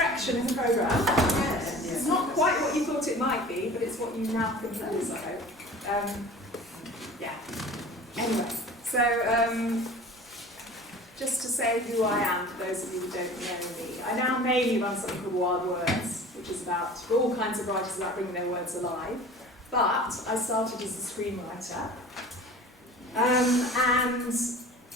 correction in the programme. Yes. It's not quite what you thought it might be, but it's what you now think it is, I hope. Yeah. Anyway, so just to say who I am, for those of you who don't know me, I now mainly run something called Wild Words, which is about, for all kinds of writers, about bringing their words alive. But I started as a screenwriter, and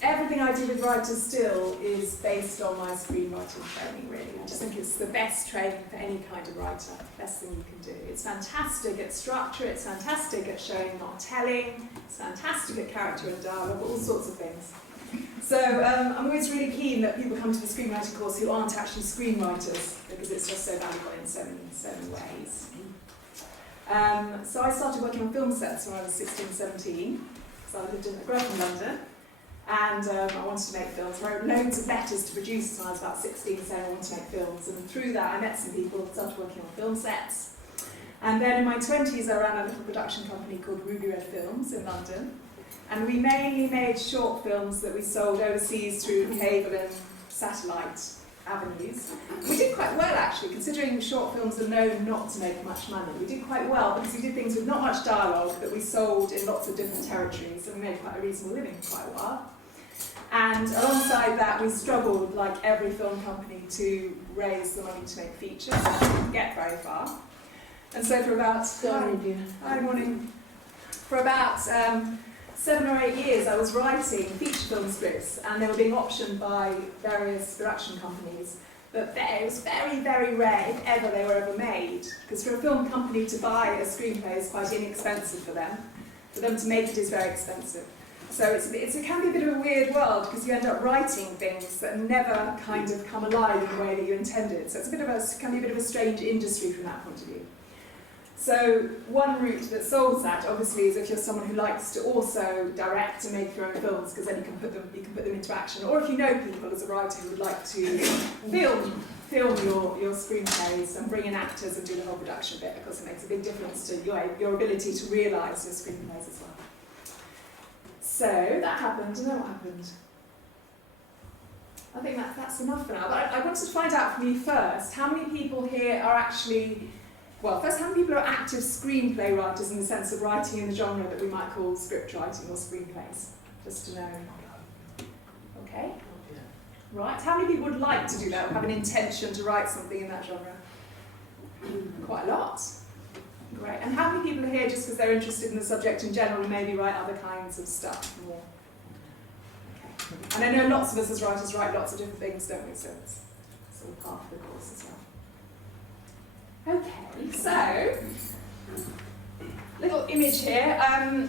everything I do with Writers Still is based on my screenwriting training, really. I just think it's the best training for any kind of writer, best thing you can do. It's fantastic at structure, it's fantastic at showing, not telling, it's fantastic at character and dialogue, all sorts of things. So I'm always really keen that people come to the screenwriting course who aren't actually screenwriters, because it's just so valuable in so many ways. So I started working on film sets when I was 16, 17. So I grew up in London, and I wanted to make films. I wrote loads of letters to producers when I was about 16 saying I wanted to make films, and through that I met some people, started working on film sets. And then in my 20s I ran a little production company called Ruby Red Films in London, and we mainly made short films that we sold overseas through cable and satellite avenues. We did quite well, actually, considering short films are known not to make much money. We did quite well because we did things with not much dialogue that we sold in lots of different territories, and we made quite a reasonable living for quite a while. And alongside that, we struggled, like every film company, to raise the money to make features. We didn't get very far. And so for about... Hi, morning. For about 7 or 8 years I was writing feature film scripts, and they were being optioned by various production companies, but it was very, very rare if ever they were ever made, because for a film company to buy a screenplay is quite inexpensive for them to make it is very expensive. So it can be a bit of a weird world, because you end up writing things that never kind of come alive in the way that you intended. So it can be a bit of a strange industry from that point of view. So one route that solves that, obviously, is if you're someone who likes to also direct and make your own films, because then you can put them into action. Or if you know people as a writer who would like to film your screenplays and bring in actors and do the whole production bit, because it makes a big difference to your ability to realise your screenplays as well. So that happened, and then what happened? I think that's enough for now. But I wanted to find out from you first, how many people here are actually... Well, first, how many people are active screenplay writers in the sense of writing in the genre that we might call script writing or screenplays? Just to know. Okay? Right. How many people would like to do that, or have an intention to write something in that genre? Quite a lot. Great. And how many people are here just because they're interested in the subject in general and maybe write other kinds of stuff more? Okay. And I know lots of us as writers write lots of different things, don't we? So it's sort of part of the course as well. Okay, so, little image here. I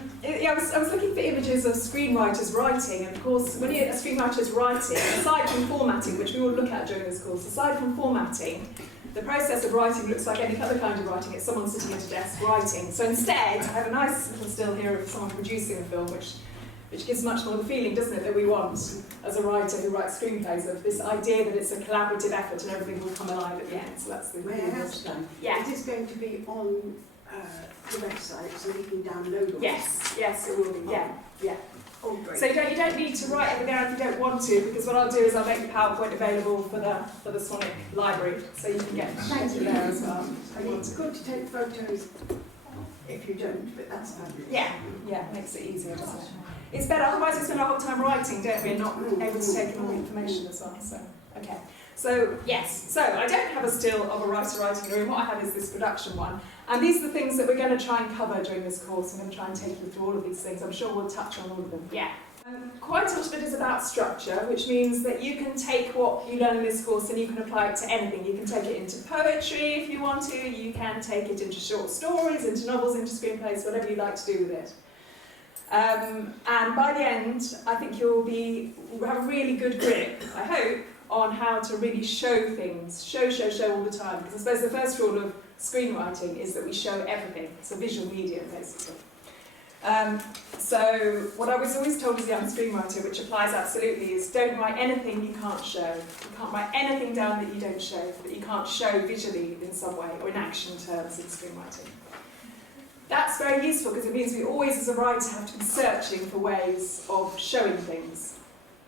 was looking for images of screenwriters writing, and of course, when a screenwriter's writing, aside from formatting, which we will look at during this course, aside from formatting, the process of writing looks like any other kind of writing. It's someone sitting at a desk writing. So instead, I have a nice little still here of someone producing a film, which gives much more the feeling, doesn't it, that we want as a writer who writes screenplays, of this idea that it's a collaborative effort and everything will come alive at the end. So that's the May I ask them? Yeah. It is going to be on the website, so we can download it. Yes, it will be. Yeah. Oh, great. So you don't need to write everything down if you don't want to, because what I'll do is I'll make the PowerPoint available for the Sonic library, so you can get it there as well. It's good to take photos if you don't, but that's fabulous. Yeah, makes it easier, doesn't it? It's better, otherwise we spend our whole time writing, don't we, and not able to take in all the information as well. So, okay. So, yes. So, I don't have a still of a writer writing in a room. What I have is this production one. And these are the things that we're going to try and cover during this course. I'm going to try and take you through all of these things. I'm sure we'll touch on all of them. Yeah. Quite a lot of it is about structure, which means that you can take what you learn in this course and you can apply it to anything. You can take it into poetry if you want to. You can take it into short stories, into novels, into screenplays, whatever you like to do with it. And by the end, I think you'll have a really good grip, I hope, on how to really show things, show all the time. Because I suppose the first rule of screenwriting is that we show everything. It's a visual medium, basically. So what I was always told as a young screenwriter, which applies absolutely, is don't write anything you can't show. You can't write anything down that you don't show, that you can't show visually in some way, or in action terms in screenwriting. That's very useful because it means we always, as a writer, have to be searching for ways of showing things.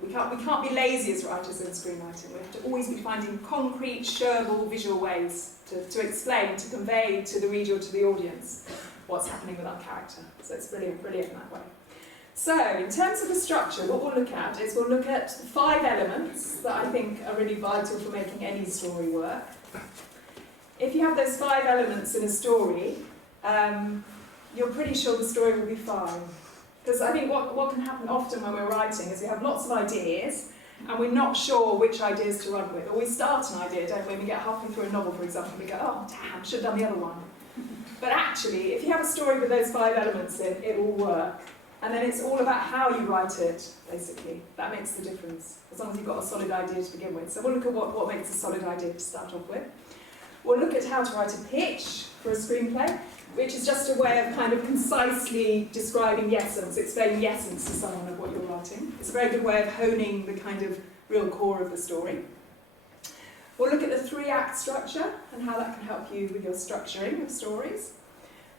We can't be lazy as writers in screenwriting. We have to always be finding concrete, shareable, visual ways to explain, to convey to the reader or to the audience what's happening with our character. So it's brilliant in that way. So, in terms of the structure, what we'll look at is we'll look at 5 elements that I think are really vital for making any story work. If you have those 5 elements in a story, you're pretty sure the story will be fine. Because I think what can happen often when we're writing is we have lots of ideas and we're not sure which ideas to run with. Or we start an idea, don't we? We get halfway through a novel, for example, and we go, oh, damn, should have done the other one. But actually, if you have a story with those 5 elements in, it will work. And then it's all about how you write it, basically. That makes the difference, as long as you've got a solid idea to begin with. So we'll look at what makes a solid idea to start off with. We'll look at how to write a pitch for a screenplay, which is just a way of kind of concisely describing the essence, explaining the essence to someone of what you're writing. It's a very good way of honing the kind of real core of the story. We'll look at the 3-act structure and how that can help you with your structuring of stories.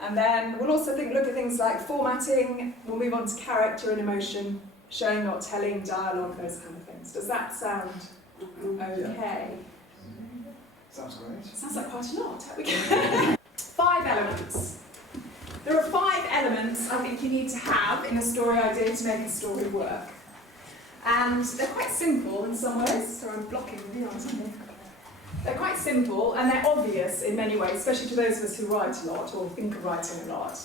And then we'll also look at things like formatting. We'll move on to character and emotion, showing, not telling, dialogue, those kind of things. Does that sound okay? Sounds great. Sounds like quite a lot. How we go? 5 elements. There are 5 elements I think you need to have in a story idea to make a story work. And they're quite simple in some ways. So I'm blocking the view on something. They're quite simple and they're obvious in many ways, especially to those of us who write a lot or think of writing a lot.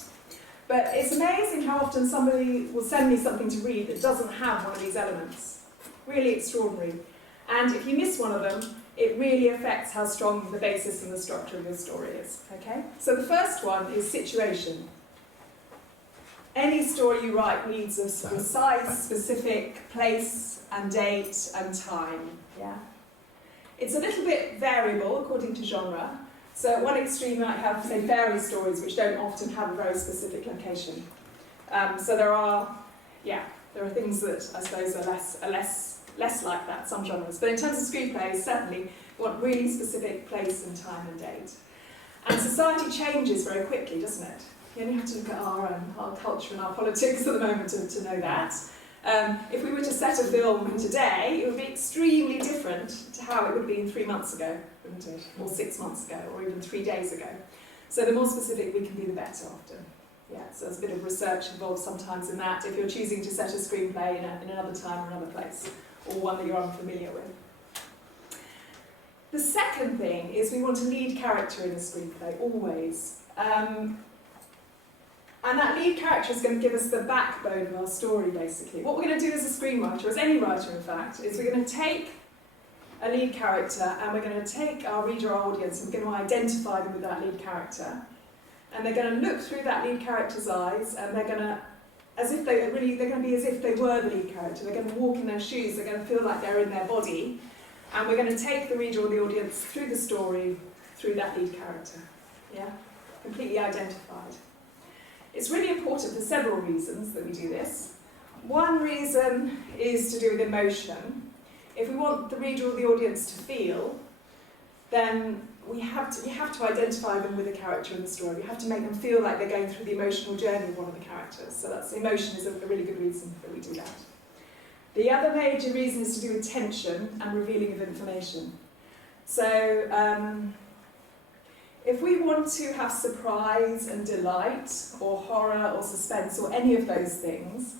But it's amazing how often somebody will send me something to read that doesn't have one of these elements. Really extraordinary. And if you miss one of them, it really affects how strong the basis and the structure of your story is. Okay? So the first one is situation. Any story you write needs a precise, specific place and date and time. Yeah? It's a little bit variable according to genre. So at one extreme you might have, say, fairy stories which don't often have a very specific location. So there are things that I suppose are less like that, some genres. But in terms of screenplays, certainly you want really specific place and time and date. And society changes very quickly, doesn't it? You only have to look at our culture and our politics at the moment to know that. If we were to set a film today, it would be extremely different to how it would have been 3 months ago, wouldn't it? Or 6 months ago, or even 3 days ago. So the more specific we can be, the better often. Yeah, so there's a bit of research involved sometimes in that, if you're choosing to set a screenplay in another time or another place, or one that you're unfamiliar with. The second thing is we want a lead character in a screenplay, always. And that lead character is going to give us the backbone of our story, basically. What we're going to do as a screenwriter, as any writer in fact, is we're going to take a lead character and we're going to take our reader, our audience, and we're going to identify them with that lead character. And they're going to look through that lead character's eyes and they're going to, they're going to be as if they were the lead character. They're going to walk in their shoes, they're going to feel like they're in their body. And we're going to take the reader or the audience through the story, through that lead character. Yeah? Completely identified. It's really important for several reasons that we do this. One reason is to do with emotion. If we want the reader or the audience to feel, then we have to identify them with a character in the story. We have to make them feel like they're going through the emotional journey of one of the characters. So that's emotion is a really good reason that we do that. The other major reason is to do with tension and revealing of information. So if we want to have surprise and delight, or horror or suspense, or any of those things,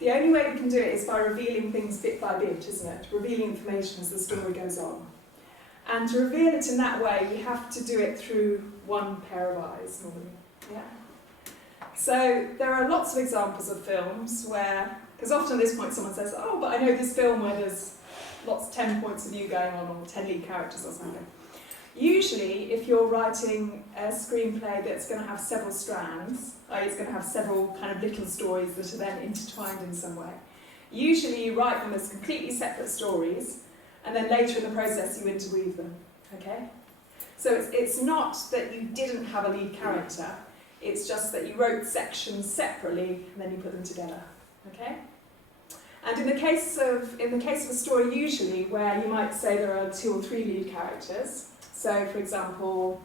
the only way we can do it is by revealing things bit by bit, isn't it? Revealing information as the story goes on. And to reveal it in that way, we have to do it through one pair of eyes, normally. Yeah. So there are lots of examples of films where, because often at this point someone says, oh, but I know this film where there's 10 points of view going on, or 10 lead characters or something. Usually, if you're writing a screenplay that's going to have several strands, it's going to have several kind of little stories that are then intertwined in some way, usually you write them as completely separate stories, and then later in the process you interweave them, okay? So it's not that you didn't have a lead character, it's just that you wrote sections separately and then you put them together, okay? And in the case of a story usually where you might say there are 2 or 3 lead characters, so for example,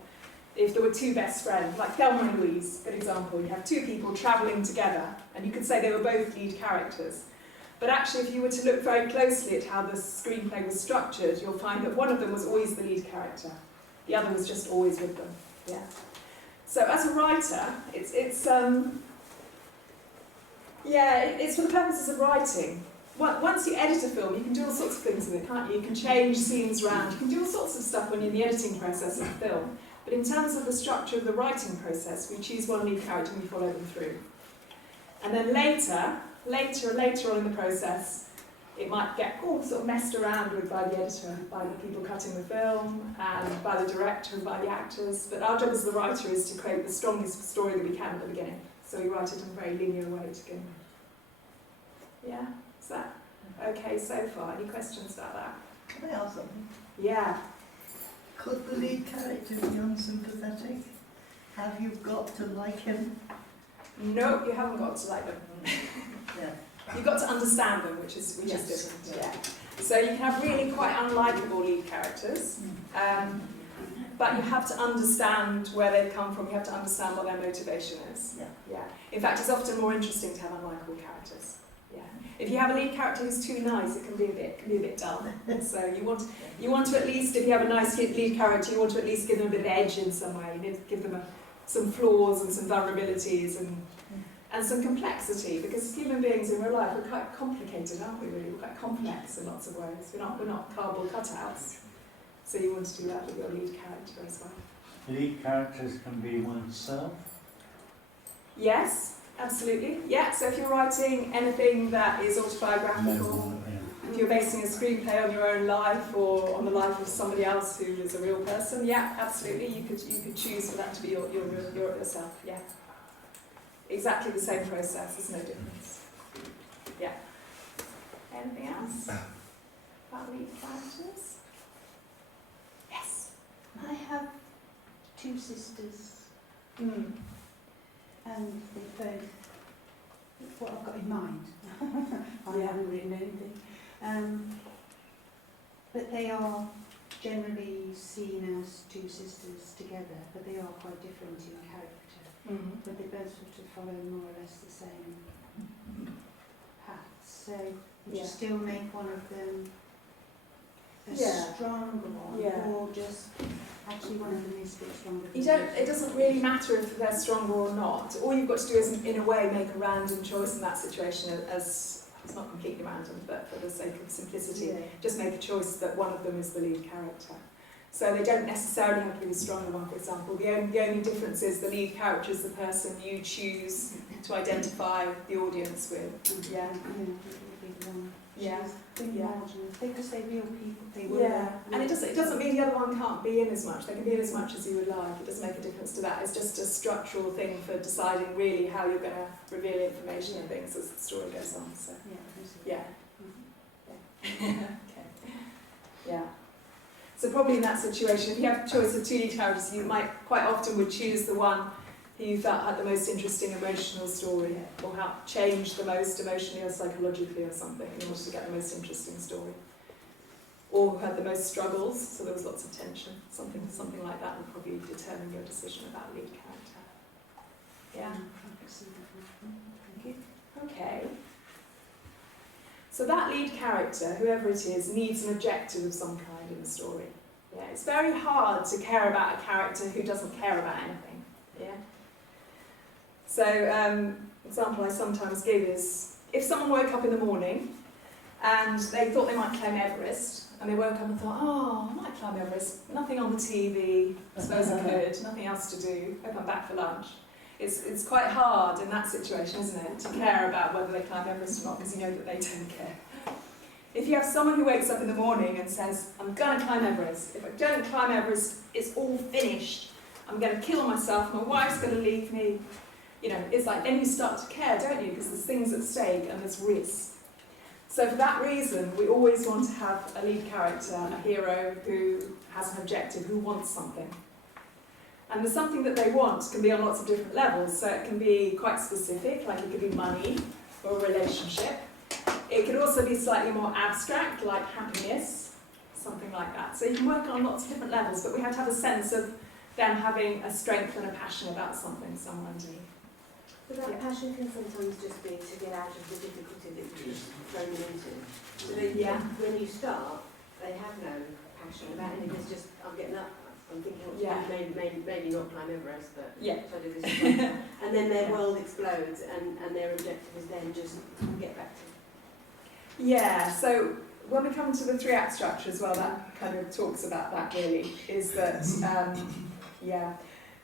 if there were 2 best friends, like Thelma and Louise, good example, you have 2 people travelling together, and you could say they were both lead characters. But actually, if you were to look very closely at how the screenplay was structured, you'll find that one of them was always the lead character. The other was just always with them. Yeah. So as a writer, it's for the purposes of writing. Once you edit a film, you can do all sorts of things with it, can't you? You can change scenes around, you can do all sorts of stuff when you're in the editing process of the film. But in terms of the structure of the writing process, we choose one lead character and we follow them through. And then later on in the process, it might get all sort of messed around with by the editor, by the people cutting the film, and by the director and by the actors. But our job as the writer is to create the strongest story that we can at the beginning. So we write it in a very linear way to begin with. Yeah? Is that okay so far? Any questions about that? Can I ask something? Yeah. Could the lead character be unsympathetic? Have you got to like him? No, you haven't got to like them. Yeah. You've got to understand them, which is different. Yeah. So you can have really quite unlikable lead characters, but you have to understand where they've come from. You have to understand what their motivation is. Yeah. In fact, it's often more interesting to have unlikable characters. Yeah. If you have a lead character who's too nice, it can be a bit dull. So you want to at least, if you have a nice lead character, you want to at least give them a bit of edge in some way. You need to give them some flaws and some vulnerabilities and some complexity, because human beings in real life are quite complicated, aren't we? Really, we're quite complex in lots of ways. We're not cardboard cutouts. So you want to do that with your lead character as well. Lead characters can be oneself. Yes, absolutely. Yeah. So if you're writing anything that is autobiographical, if you're basing a screenplay on your own life or on the life of somebody else who is a real person, yeah, absolutely. You could choose for that to be yourself. Yeah. Exactly the same process, there's no difference. Yeah. Anything else about lead characters? Yes. I have two sisters, Mm. and they both, what I've got in mind, I Yeah. haven't written anything, but they are generally seen as two sisters together, but they are quite different in character. Mm. But they both sort of follow more or less the same path. So would Yeah. you still make one of them a Yeah. stronger one, Yeah. or just actually one of them is a bit stronger? It doesn't really matter if they're stronger or not. All you've got to do is, in a way, make a random choice in that situation, as it's not completely random, but for the sake of simplicity, Yeah. just make a choice that one of them is the lead character. So they don't necessarily have to be the stronger one, for example. The only difference is the lead character is the person you choose to identify the audience with. Yeah. Yeah. Yeah. Because they're real people. They were. Yeah, and it doesn't mean the other one can't be in as much. They can be in as much as you would like. It doesn't make a difference to that. It's just a structural thing for deciding really how you're going to reveal information and things as the story goes on. So yeah. Okay. Yeah. So probably in that situation, if you have a choice of two lead characters, you might quite often would choose the one who you felt had the most interesting emotional story, or helped change the most emotionally or psychologically or something, in order to get the most interesting story. Or who had the most struggles, so there was lots of tension. Something like that would probably determine your decision about lead character. Yeah. Thank you. Okay. So that lead character, whoever it is, needs an objective of some kind in the story. Yeah, it's very hard to care about a character who doesn't care about anything. Yeah. So, example I sometimes give is, if someone woke up in the morning and they thought they might climb Everest, and they woke up and thought, oh, I might climb Everest, nothing on the TV, I suppose I could, nothing else to do, hope I'm back for lunch. It's quite hard in that situation, isn't it, to care about whether they climb Everest or not, because you know that they don't care. If you have someone who wakes up in the morning and says, I'm going to climb Everest, if I don't climb Everest, it's all finished, I'm going to kill myself, my wife's going to leave me, you know, it's like, then you start to care, don't you, because there's things at stake and there's risk. So for that reason, we always want to have a lead character, a hero, who has an objective, who wants something. And the something that they want can be on lots of different levels. So it can be quite specific, like it could be money or a relationship. It could also be slightly more abstract, like happiness, something like that. So you can work on lots of different levels, but we have to have a sense of them having a strength and a passion about something somewhere underneath. But that passion can sometimes just be to get out of the difficulty that you've thrown them into. So they, when you start, they have no passion about it. It's just, I'm getting up, I'm thinking, maybe not climb Everest, but so do this. And then their world explodes, and their objective is then just get back to. Yeah, so when we come to the 3-act structure as well, that kind of talks about that really, is that,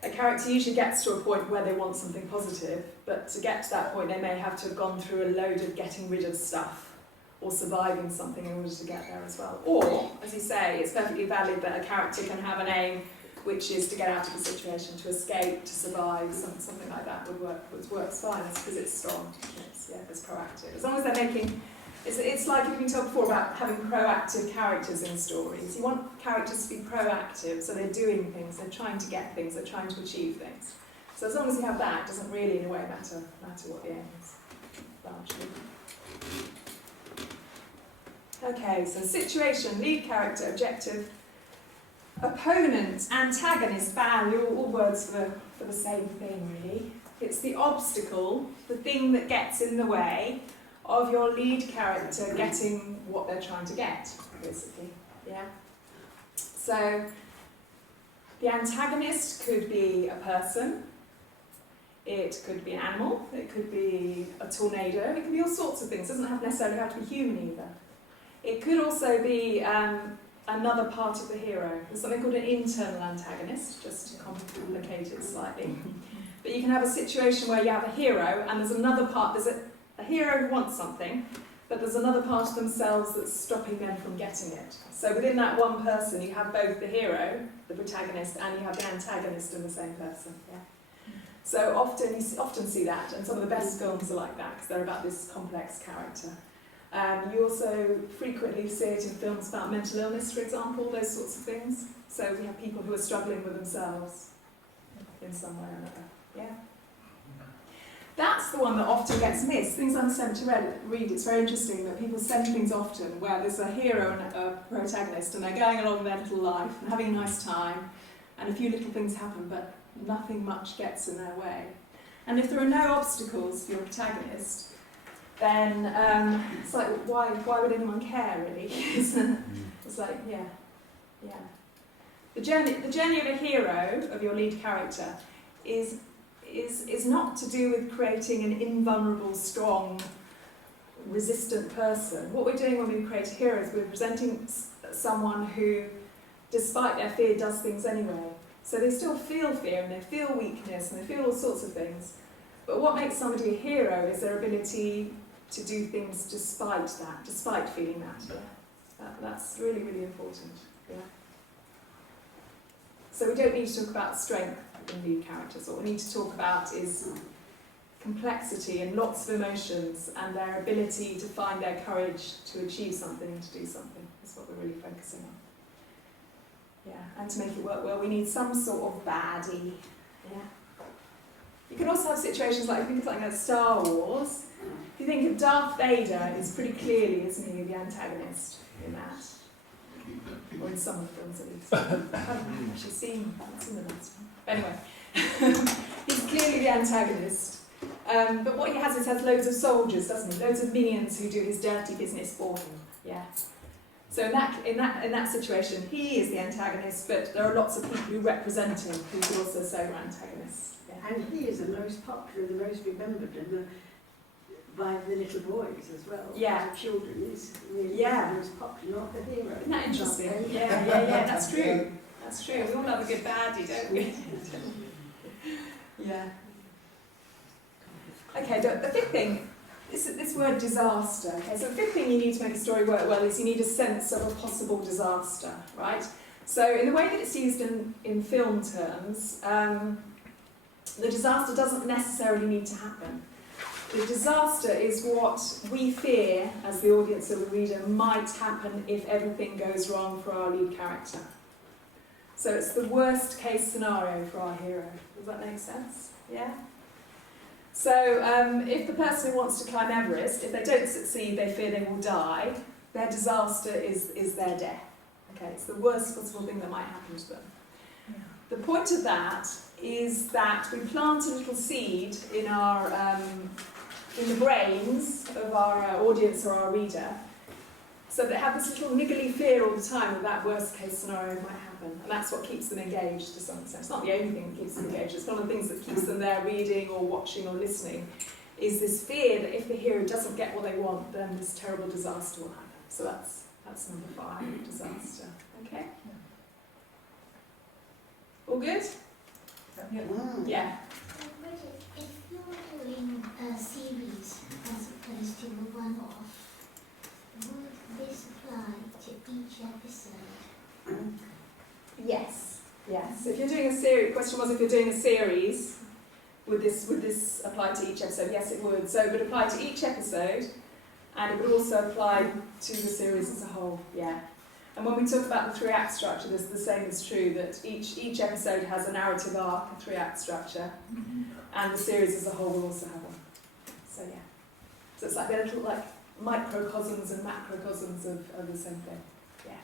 a character usually gets to a point where they want something positive, but to get to that point they may have to have gone through a load of getting rid of stuff or surviving something in order to get there as well. Or, as you say, it's perfectly valid that a character can have an aim which is to get out of the situation, to escape, to survive, something like that would work, which works fine because it's strong, it's proactive. As long as they're making, it's like you've been told before about having proactive characters in stories. You want characters to be proactive, so they're doing things, they're trying to get things, they're trying to achieve things. So as long as you have that, it doesn't really in a way matter what the aim is, largely. Okay, so situation, lead character, objective, opponent, antagonist, value, all words for the same thing really. It's the obstacle, the thing that gets in the way of your lead character getting what they're trying to get, basically. Yeah. So the antagonist could be a person, it could be an animal, it could be a tornado, it could be all sorts of things. It doesn't necessarily have to be human either. It could also be another part of the hero. There's something called an internal antagonist, just to complicate it slightly. But you can have a situation where you have a hero and there's another part, there's a hero who wants something, but there's another part of themselves that's stopping them from getting it. So within that one person you have both the hero, the protagonist, and you have the antagonist in the same person. Yeah. So you often see that, and some of the best films are like that, because they're about this complex character. You also frequently see it in films about mental illness, for example, those sorts of things. So we have people who are struggling with themselves in some way or another. Yeah. That's the one that often gets missed. Things I'm sent to read, it's very interesting that people send things often where there's a hero and a protagonist and they're going along their little life and having a nice time and a few little things happen, but nothing much gets in their way. And if there are no obstacles for your protagonist, then it's like, why would anyone care, really? It's like, yeah. The journey of a hero, of your lead character, is not to do with creating an invulnerable, strong, resistant person. What we're doing when we create a hero is we're presenting someone who, despite their fear, does things anyway. So they still feel fear and they feel weakness and they feel all sorts of things. But what makes somebody a hero is their ability to do things despite that, despite feeling that. Yeah. That's really, really important. Yeah. So we don't need to talk about strength in lead characters. What we need to talk about is complexity and lots of emotions and their ability to find their courage to achieve something and to do something. That's what we're really focusing on. Yeah, and to make it work well, we need some sort of baddie. Yeah. You can also have situations like, if you think of something like Star Wars, if you think of Darth Vader, it's pretty clearly, isn't he, the antagonist in that? Or in some of the films at least. I haven't actually seen the last one. Anyway, he's clearly the antagonist. But what he has is loads of soldiers, doesn't he? Loads of minions who do his dirty business for him. Yeah. So in that situation, he is the antagonist, but there are lots of people who represent him who could also say we're antagonists. Yeah. And he is the most popular, the most remembered, and by the little boys as well. Yeah. The children is really the most popular, not the hero. Isn't that interesting? Yeah, that's true. That's true. We all love a good baddie, don't we? Yeah. Okay, the fifth thing, this word disaster. Okay, so the fifth thing you need to make a story work well is you need a sense of a possible disaster, right? So in the way that it's used in film terms, the disaster doesn't necessarily need to happen. The disaster is what we fear, as the audience or the reader, might happen if everything goes wrong for our lead character. So it's the worst case scenario for our hero. Does that make sense? Yeah? So if the person who wants to climb Everest, if they don't succeed, they fear they will die, their disaster is their death. Okay, it's the worst possible thing that might happen to them. Yeah. The point of that is that we plant a little seed in our in the brains of our audience or our reader, so they have this little niggly fear all the time that that worst case scenario might happen, and that's what keeps them engaged to some extent. It's not the only thing that keeps them engaged, it's one of the things that keeps them there reading or watching or listening, is this fear that if the hero doesn't get what they want, then this terrible disaster will happen. So that's number 5, disaster. Okay? All good? Yeah. Bridget, if you're doing a series as opposed to a one-off, would this apply to each episode? Yes. Yes. So if you're doing a series, question was if you're doing a series, would this apply to each episode? Yes, it would. So it would apply to each episode, and it would also apply to the series as a whole. Yeah. And when we talk about the 3-act structure, the same is true, that each episode has a narrative arc, a 3-act structure, and the series as a whole will also have one. So yeah. So it's like they're little like microcosms and macrocosms of the same thing. Yeah.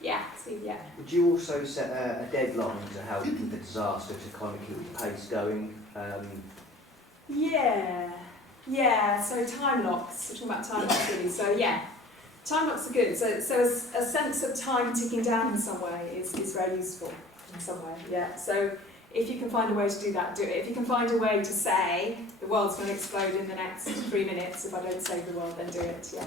Yeah, see, yeah. Would you also set a deadline to help with the disaster to kind of keep the pace going? Yeah, so time locks. We're talking about time locks really. So yeah, time locks are good. So a sense of time ticking down in some way is very useful in some way. Yeah. So if you can find a way to do that, do it. If you can find a way to say the world's going to explode in the next 3 minutes, if I don't save the world, then do it. Yeah.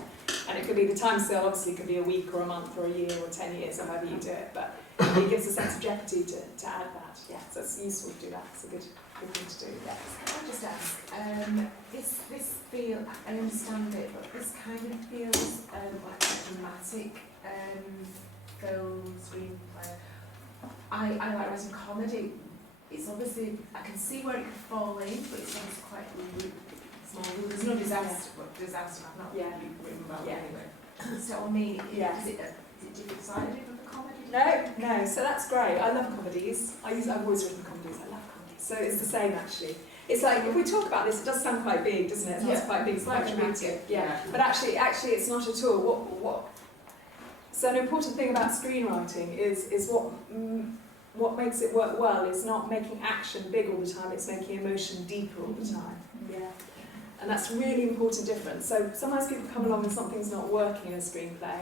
And it could be the time scale. Obviously, it could be a week or a month or a year or 10 years, or however you do it. But it gives a sense of jeopardy to add that. Yeah. So it's useful to do that. It's a good thing to do. Yeah. Can I just ask, this feel, I understand it, but this kind of feels like a dramatic film, screenplay. I like writing comedy. It's obviously, I can see where it could fall in, but it's obviously quite small. There's no disaster, but disaster I've not written about anyway. So I mean, is it different-sided with the comedy? No, so that's great. I love comedies. I've always written comedies. I love comedies. So it's the same actually. It's like, if we talk about this, it does sound quite big, doesn't it? It's quite big, it's quite dramatic. Yeah. But actually it's not at all. So an important thing about screenwriting is what makes it work well is not making action big all the time, it's making emotion deeper all the time. Yeah. And that's a really important difference. So sometimes people come along and something's not working in a screenplay,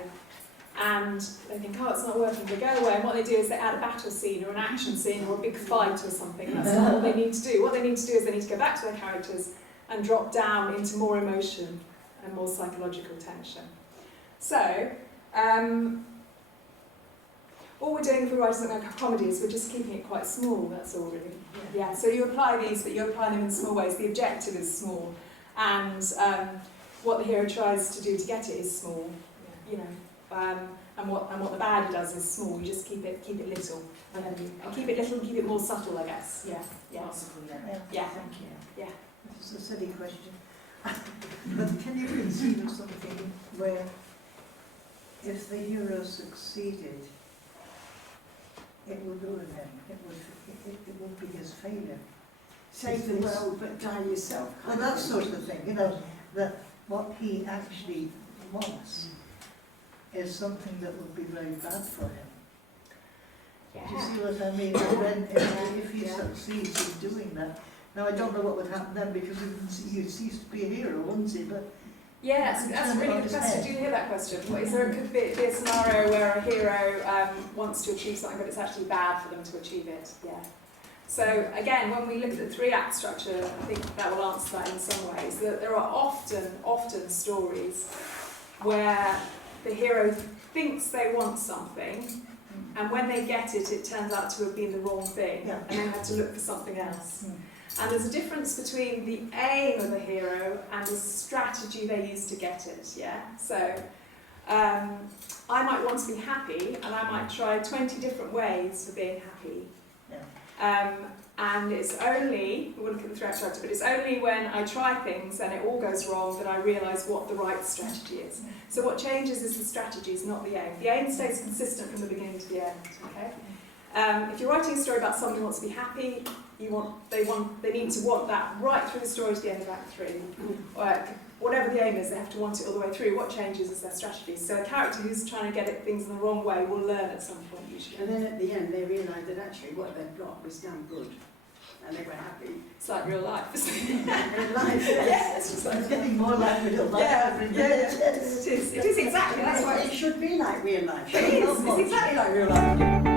and they think, oh, it's not working, they go away, and what they do is they add a battle scene or an action scene or a big fight or something. That's not what they need to do. What they need to do is they need to go back to their characters and drop down into more emotion and more psychological tension. So, all we're doing if we're writing something like a comedy is we're just keeping it quite small, that's all really. Yeah, so you apply these, but you apply them in small ways. The objective is small, and what the hero tries to do to get it is small, you know. And what the bad does is small. You just keep it little, and keep it little, keep it more subtle, I guess. Yeah. Possibly, Yeah. Thank you. Yeah. This is a silly question. But can you conceive of something where if the hero succeeded, it would ruin him, it would be his failure? Save the world but die yourself. Well, that sort of thing, you know, that what he actually wants is something that would be very bad for him. Yeah. Do you see what I mean? When, if he succeeds in doing that, now I don't know what would happen then, because he'd cease to be a hero, wouldn't he? But yeah, that's a really good question. Do you hear that question? What, is there could be a scenario where a hero wants to achieve something, but it's actually bad for them to achieve it? Yeah. So again, when we look at the 3-act structure, I think that will answer that in some ways. That there are often stories where the hero thinks they want something, and when they get it, it turns out to have been the wrong thing, and they had to look for something else. And there's a difference between the aim of a hero and the strategy they use to get it, yeah? So, I might want to be happy, and I might try 20 different ways for being happy. And it's only, we'll look at the 3-act structure, but it's only when I try things and it all goes wrong that I realise what the right strategy is. So what changes is the strategies, not the aim. The aim stays consistent from the beginning to the end, okay? If you're writing a story about someone who wants to be happy, they need to want that right through the story to the end of Act 3. whatever the aim is, they have to want it all the way through. What changes is their strategy. So a character who's trying to get it, things in the wrong way will learn at some point usually. And then at the end, they realised that actually what they'd got was damn good. And they were happy. It's like real life, isn't it? In life, Yeah, it's just like It's getting more like real life. Yeah, every yeah, minute. yeah. It is exactly. That's why it should be like real life. it is. It's exactly like real life.